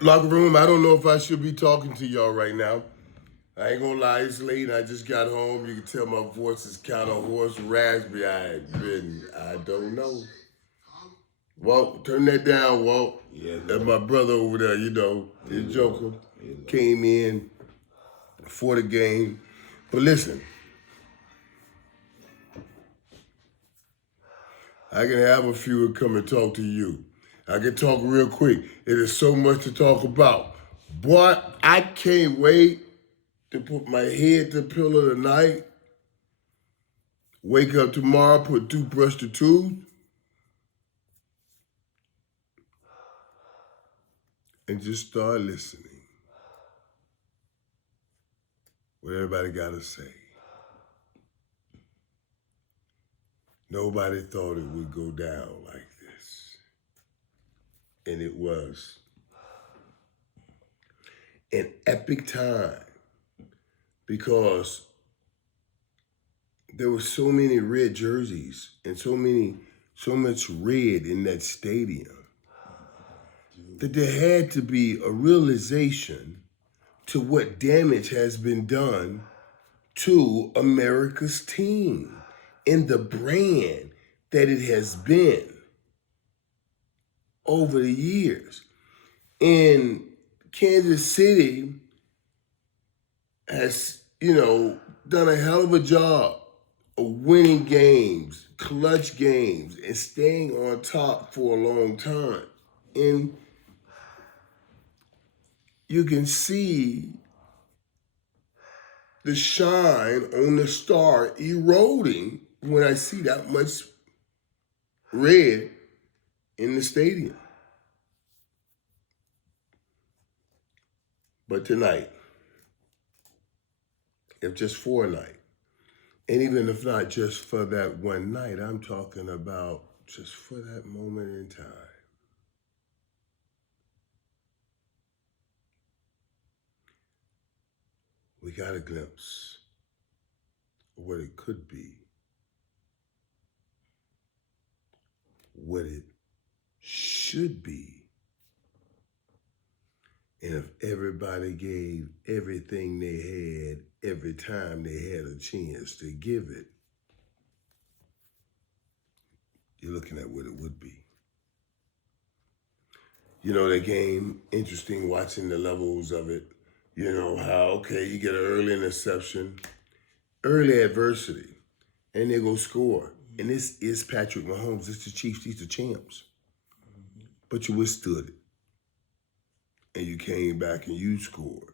Locker room, I don't know if I should be talking to y'all right now. I ain't gonna lie, it's late. I just got home. You can tell my voice is kind of hoarse, raspy. I don't know. Walt, turn that down, Walt. Yeah, That's my brother over there, the Joker. Came in for the game. But listen, I can have a few and come and talk to you. I can talk real quick. It is so much to talk about. Boy, I can't wait to put my head to the pillow tonight, wake up tomorrow, put toothbrush to tooth, and just start listening. What everybody got to say. Nobody thought it would go down like this. And it was an epic time because there were so many red jerseys and so much red in that stadium that there had to be a realization to what damage has been done to America's team and the brand that it has been over the years. And Kansas City has, done a hell of a job of winning games, clutch games, and staying on top for a long time. And you can see the shine on the star eroding when I see that much red in the stadium. But tonight, if just for a night, and even if not just for that one night, I'm talking about just for that moment in time. We got a glimpse of what it could be, what it should be. And if everybody gave everything they had every time they had a chance to give it, you're looking at what it would be. The game, interesting watching the levels of it. How, you get an early interception, early adversity, and they go score. And this is Patrick Mahomes. It's the Chiefs. These are champs. But you withstood it. And you came back and you scored.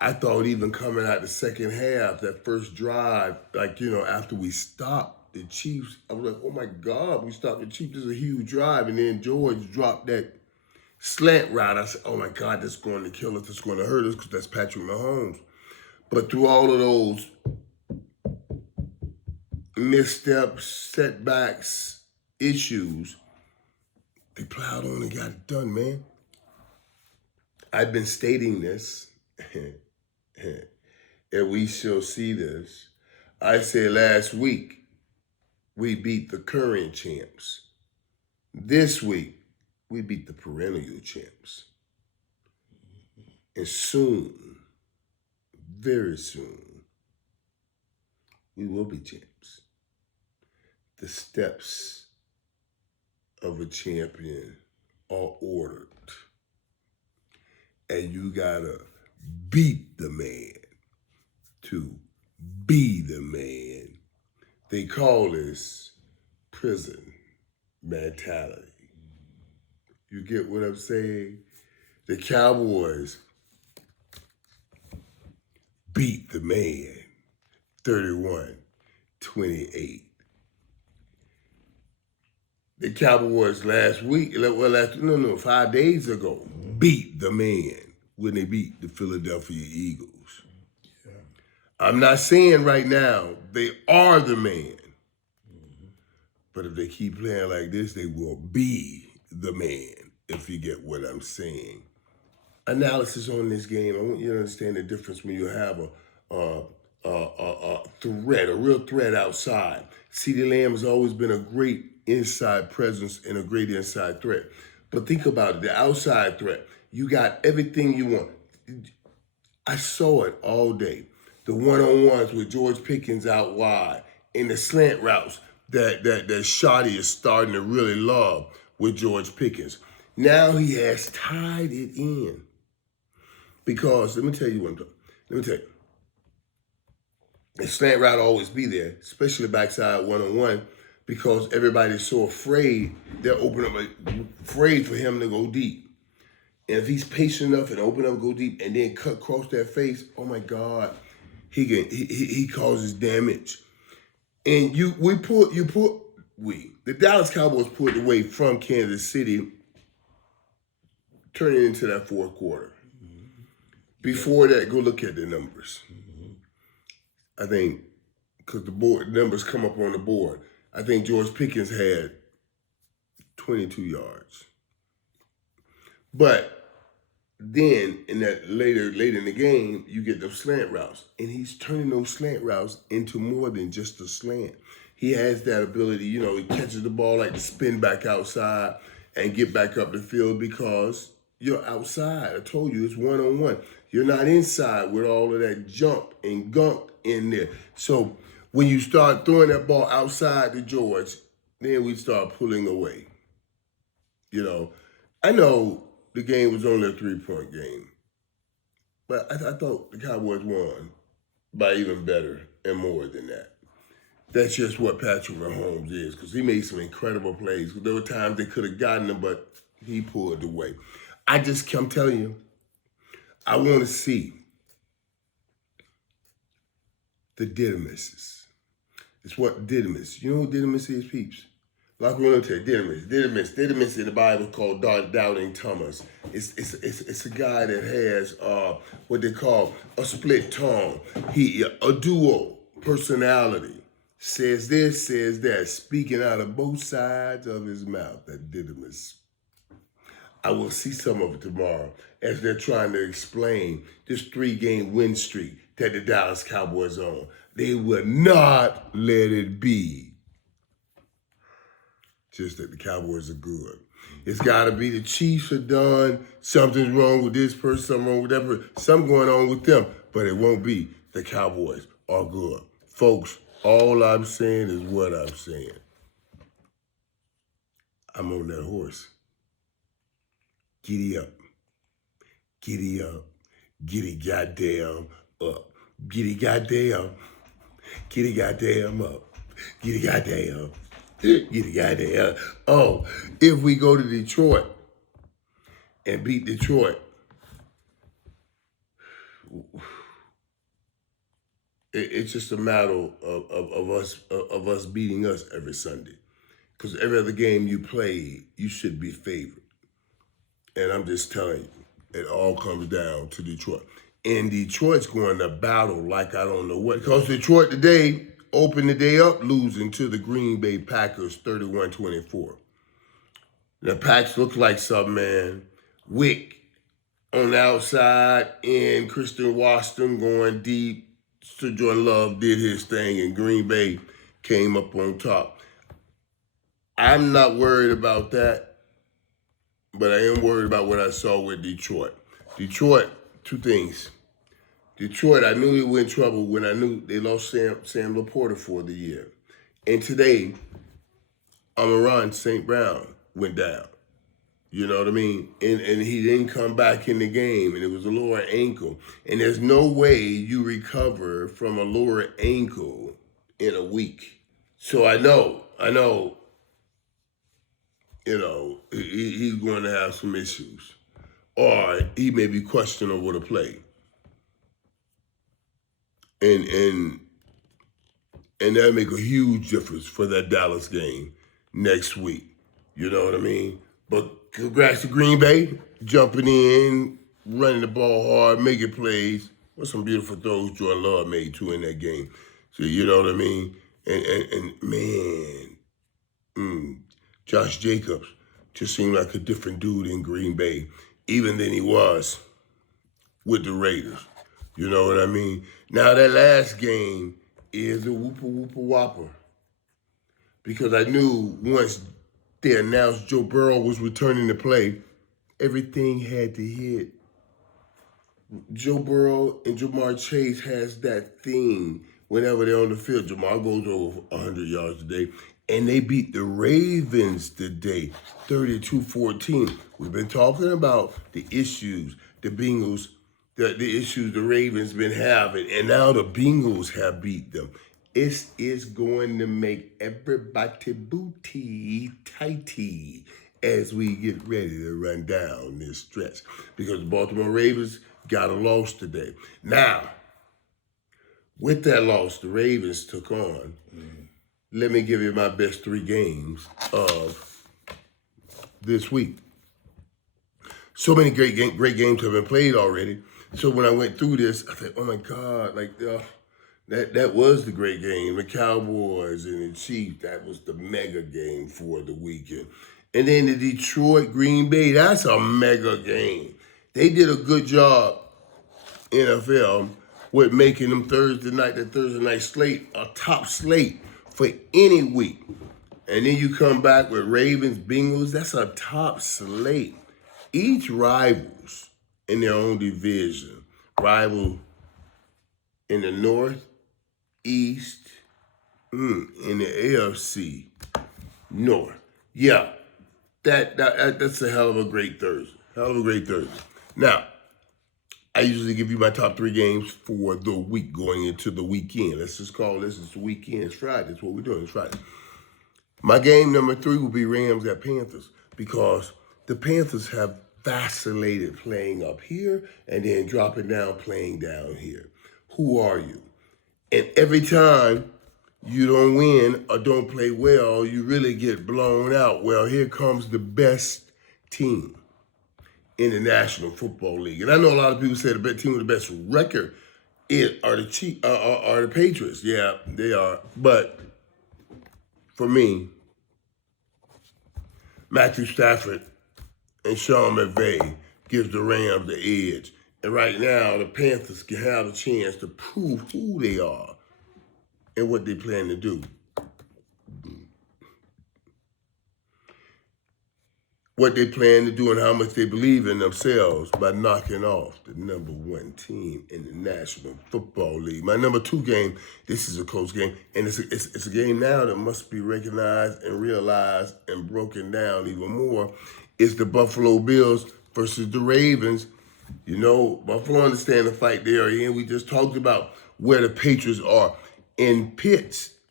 I thought even coming out the second half, that first drive, after we stopped the Chiefs, I was like, oh my God, we stopped the Chiefs. This is a huge drive. And then George dropped that slant route. I said, oh my God, that's going to kill us. That's going to hurt us because that's Patrick Mahomes. But through all of those missteps, setbacks, issues, they plowed on and got it done, man. I've been stating this, and we shall see this. I said last week, we beat the current champs. This week, we beat the perennial champs. And soon, very soon, we will be champs. The steps of a champion are ordered. And you gotta beat the man to be the man. They call this prison mentality. You get what I'm saying? The Cowboys beat the man 31-28. The Cowboys last week, 5 days ago, beat the man when they beat the Philadelphia Eagles. Yeah. I'm not saying right now they are the man. But if they keep playing like this, they will be the man, if you get what I'm saying. Analysis on this game, I want you to understand the difference when you have a threat, a real threat outside. CeeDee Lamb has always been a great inside presence and a great inside threat. But think about it, the outside threat. You got everything you want. I saw it all day. The one-on-ones with George Pickens out wide and the slant routes that Shoddy is starting to really love with George Pickens. Now he has tied it in. Because let me tell you, the slant route will always be there, especially backside one-on-one, because everybody's so afraid they'll open up, afraid for him to go deep. And if he's patient enough and open up, go deep, and then cut across their face, oh my God, he causes damage. And the Dallas Cowboys pulled away from Kansas City, turning into that fourth quarter. Before that, go look at the numbers. I think, because the numbers come up on the board, I think George Pickens had 22 yards. But then in that later in the game, you get those slant routes. And he's turning those slant routes into more than just a slant. He has that ability, he catches the ball like to spin back outside and get back up the field because you're outside. I told you, it's one-on-one. You're not inside with all of that jump and gunk in there. So when you start throwing that ball outside to George, then we start pulling away. I know the game was only a 3-point game, but I thought the Cowboys won by even better and more than that. That's just what Patrick Mahomes is, because he made some incredible plays. There were times they could have gotten him, but he pulled away. I'm telling you, I want to see the Didymus. It's what Didymus. You know what Didymus is, peeps? Like we're going to tell you, Didymus in the Bible called Doubting Thomas. It's a guy that has what they call a split tongue. A dual personality. Says this, says that, speaking out of both sides of his mouth, that Didymus. I will see some of it tomorrow as they're trying to explain this 3-game win streak that the Dallas Cowboys on. They will not let it be just that the Cowboys are good. It's got to be the Chiefs are done. Something's wrong with this person, something wrong with that person, something going on with them. But it won't be the Cowboys are good. Folks, all I'm saying is what I'm saying. I'm on that horse. Giddy up. Giddy up. Giddy goddamn up. Giddy goddamn. Giddy goddamn up. Giddy goddamn. Giddy goddamn. Oh, if we go to Detroit and beat Detroit, it's just a matter of us beating us every Sunday. Because every other game you play, you should be favored. And I'm just telling you, it all comes down to Detroit. And Detroit's going to battle like I don't know what. Because Detroit today opened the day up losing to the Green Bay Packers 31-24. The Packs look like something, man. Wick on the outside and Christian Watson going deep. Sir Jordan Love did his thing and Green Bay came up on top. I'm not worried about that, but I am worried about what I saw with Detroit. Detroit, two things. Detroit, I knew they were in trouble when I knew they lost Sam Laporta for the year. And today, Amon-Ra St. Brown went down. You know what I mean? And he didn't come back in the game, and it was a lower ankle. And there's no way you recover from a lower ankle in a week. So I know, he's going to have some issues. Or he may be questionable to play. And that'll make a huge difference for that Dallas game next week. You know what I mean? But congrats to Green Bay, jumping in, running the ball hard, making plays. What some beautiful throws Jordan Love made too in that game. So you know what I mean? And man, Josh Jacobs just seemed like a different dude in Green Bay, even than he was with the Raiders. You know what I mean? Now that last game is a whopper. Because I knew once they announced Joe Burrow was returning to play everything had to hit. Joe Burrow and Jamar Chase has that thing whenever they're on the field. Jamar goes over 100 yards today, and they beat the Ravens today, 32-14. We've been talking about the issues the Bengals, the issues the Ravens been having, and now the Bengals have beat them. It is going to make everybody booty tighty as we get ready to run down this stretch, because the Baltimore Ravens got a loss today. Now, with that loss the Ravens took on, let me give you my best 3 games of this week. So many great games have been played already. So when I went through this, I said, oh my God, that was the great game. The Cowboys and the Chiefs, that was the mega game for the weekend. And then the Detroit Green Bay, that's a mega game. They did a good job, NFL, with making them Thursday night slate a top slate for any week. And then you come back with Ravens, Bengals, that's a top slate. Each rivals in their own division. Rival in the North, East, in the AFC North. Yeah, that's a hell of a great Thursday. Now, I usually give you my top 3 games for the week going into the weekend. Let's just call this the weekend. It's Friday. That's what we're doing. It's Friday. My game number 3 will be Rams at Panthers, because the Panthers have vacillated playing up here and then dropping down playing down here. Who are you? And every time you don't win or don't play well, you really get blown out. Well, here comes the best team in the National Football League. And I know a lot of people say the best team with the best record are the Patriots. Yeah, they are. But for me, Matthew Stafford and Sean McVay gives the Rams the edge. And right now, the Panthers can have a chance to prove who they are and what they plan to do. What they plan to do and how much they believe in themselves by knocking off the number 1 team in the National Football League. My number 2 game, this is a close game, and it's a game now that must be recognized and realized and broken down even more. It's the Buffalo Bills versus the Ravens. You know, Buffalo understand the fight they are in. We just talked about where the Patriots are in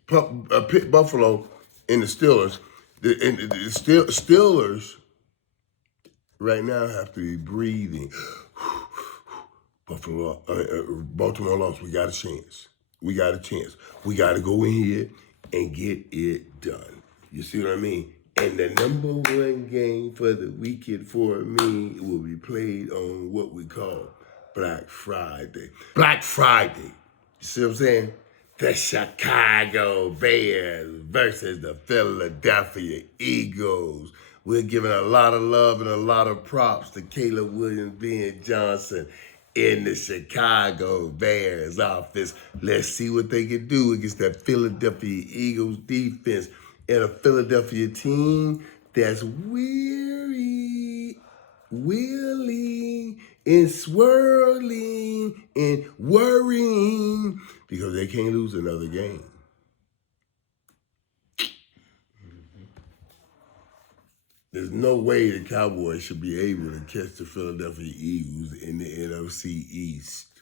Buffalo and the Steelers. The Steelers right now have to be breathing. Baltimore lost. We got a chance. We got to go in here and get it done. You see what I mean? And the number 1 game for the weekend for me will be played on what we call Black Friday. Black Friday. You see what I'm saying? The Chicago Bears versus the Philadelphia Eagles. We're giving a lot of love and a lot of props to Caleb Williams, Ben Johnson in the Chicago Bears office. Let's see what they can do against that Philadelphia Eagles defense and a Philadelphia team that's weary, willing, and swirling and worrying because they can't lose another game. There's no way the Cowboys should be able to catch the Philadelphia Eagles in the NFC East.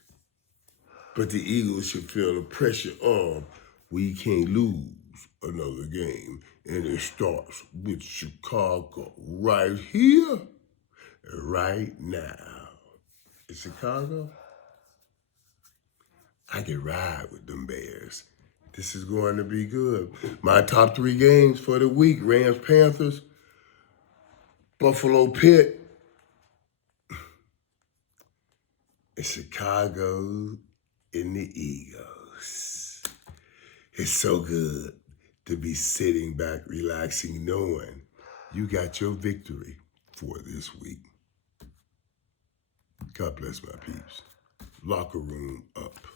But the Eagles should feel the pressure of, we can't lose another game. And it starts with Chicago right here, right now. In Chicago, I can ride with them Bears. This is going to be good. My top 3 games for the week: Rams, Panthers, Buffalo, Pitt, and Chicago in the Eagles. It's so good to be sitting back, relaxing, knowing you got your victory for this week. God bless my peeps. Locker room up.